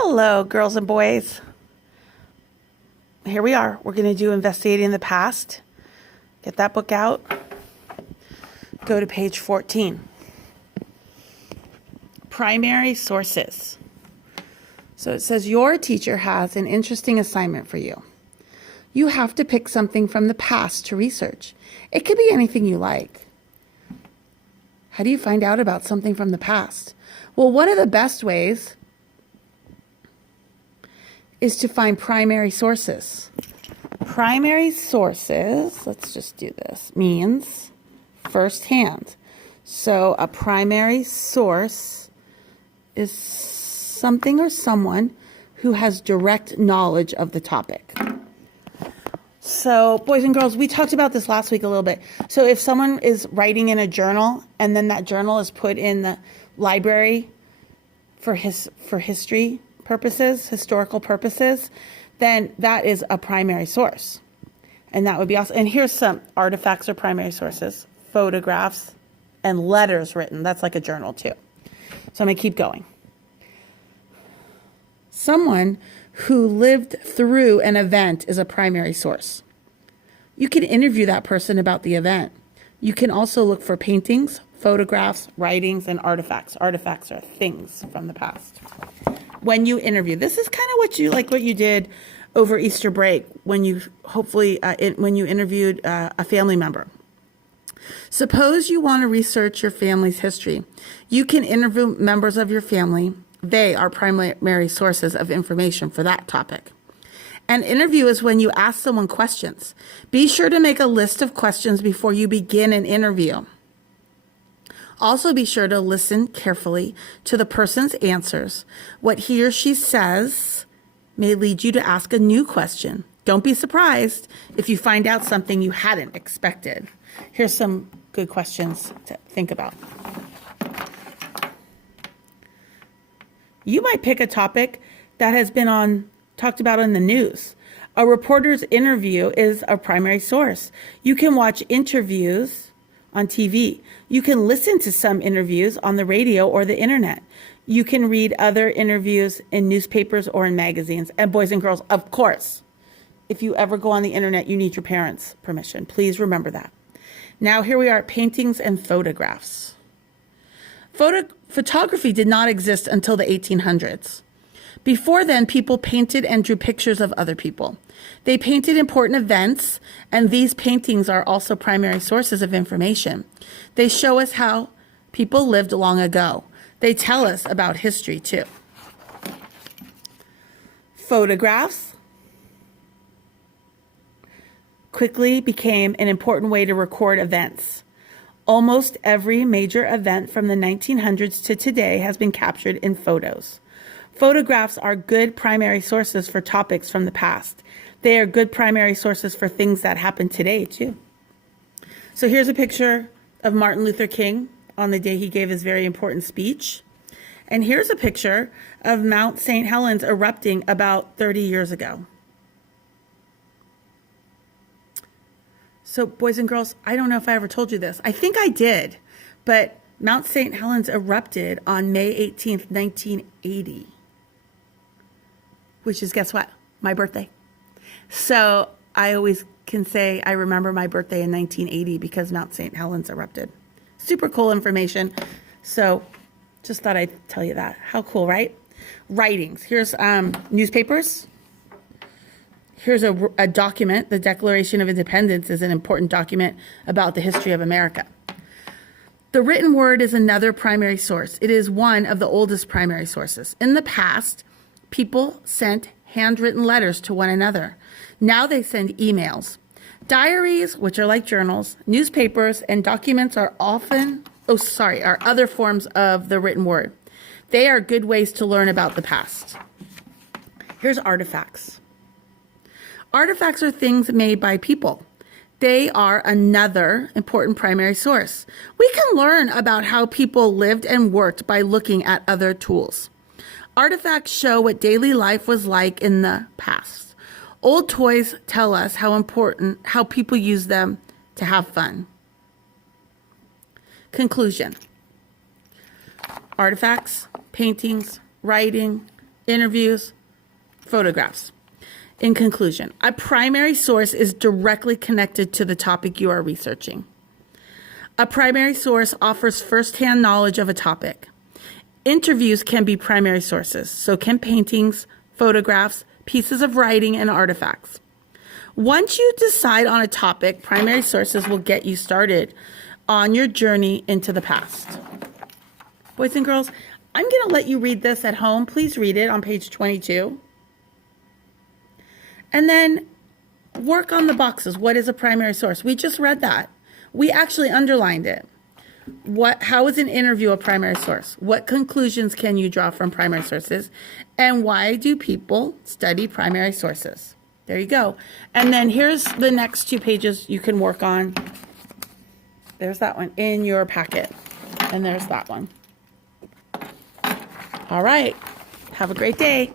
Hello, girls and boys. Here we are. We're going to do Investigating the Past. Get that book out. Go to page 14. Primary sources. So it says, your teacher has an interesting assignment for you. You have to pick something from the past to research. It could be anything you like. How do you find out about something from the past? Well, one of the best ways is to find primary sources. Primary sources, let's just do this, means firsthand. So a primary source is something or someone who has direct knowledge of the topic. So boys and girls, we talked about this last week a little bit. So if someone is writing in a journal and then that journal is put in the library for history purposes, historical purposes, then that is a primary source. And that would be awesome. And here's some artifacts or primary sources, photographs and letters written. That's like a journal too. So I'm going to keep going. Someone who lived through an event is a primary source. You can interview that person about the event. You can also look for paintings, photographs, writings, and artifacts. Artifacts are things from the past. When you interview, this is kind of what you did over Easter break when you when you interviewed a family member. Suppose you want to research your family's history. You can interview members of your family. They are primary sources of information for that topic. An interview is when you ask someone questions. Be sure to make a list of questions before you begin an interview. Also be sure to listen carefully to the person's answers. What he or she says may lead you to ask a new question. Don't be surprised if you find out something you hadn't expected. Here's some good questions to think about. You might pick a topic that has been talked about in the news. A reporter's interview is a primary source. You can watch interviews on TV. You can listen to some interviews on the radio or the internet. You can read other interviews in newspapers or in magazines. And boys and girls, of course, if you ever go on the internet, you need your parents' permission. Please remember that. Now here we are at paintings and photographs. Photography did not exist until the 1800s. Before then, people painted and drew pictures of other people. They painted important events, and these paintings are also primary sources of information. They show us how people lived long ago. They tell us about history, too. Photographs quickly became an important way to record events. Almost every major event from the 1900s to today has been captured in photos. Photographs are good primary sources for topics from the past. They are good primary sources for things that happen today, too. So here's a picture of Martin Luther King on the day he gave his very important speech. And here's a picture of Mount St. Helens erupting about 30 years ago. So boys and girls, I don't know if I ever told you this. I think I did, but Mount St. Helens erupted on May 18th, 1980. Which is, guess what? My birthday. So I always can say I remember my birthday in 1980 because Mount St. Helens erupted. Super cool information. So just thought I'd tell you that. How cool, right? Writings. Here's newspapers. Here's a document. The Declaration of Independence is an important document about the history of America. The written word is another primary source. It is one of the oldest primary sources. In the past, people sent handwritten letters to one another. Now they send emails. Diaries, which are like journals, newspapers, and documents are are other forms of the written word. They are good ways to learn about the past. Here's artifacts. Artifacts are things made by people. They are another important primary source. We can learn about how people lived and worked by looking at other tools. Artifacts show what daily life was like in the past. Old toys tell us how people use them to have fun. Conclusion. Artifacts, paintings, writing, interviews, photographs. In conclusion, a primary source is directly connected to the topic you are researching. A primary source offers firsthand knowledge of a topic. Interviews can be primary sources, so can paintings, photographs, pieces of writing, and artifacts. Once you decide on a topic, primary sources will get you started on your journey into the past. Boys and girls, I'm going to let you read this at home. Please read it on page 22. And then work on the boxes. What is a primary source? We just read that. We actually underlined it. How is an interview a primary source? What conclusions can you draw from primary sources? And why do people study primary sources? There you go. And then here's the next 2 pages you can work on. There's that one in your packet. And there's that one. All right. Have a great day.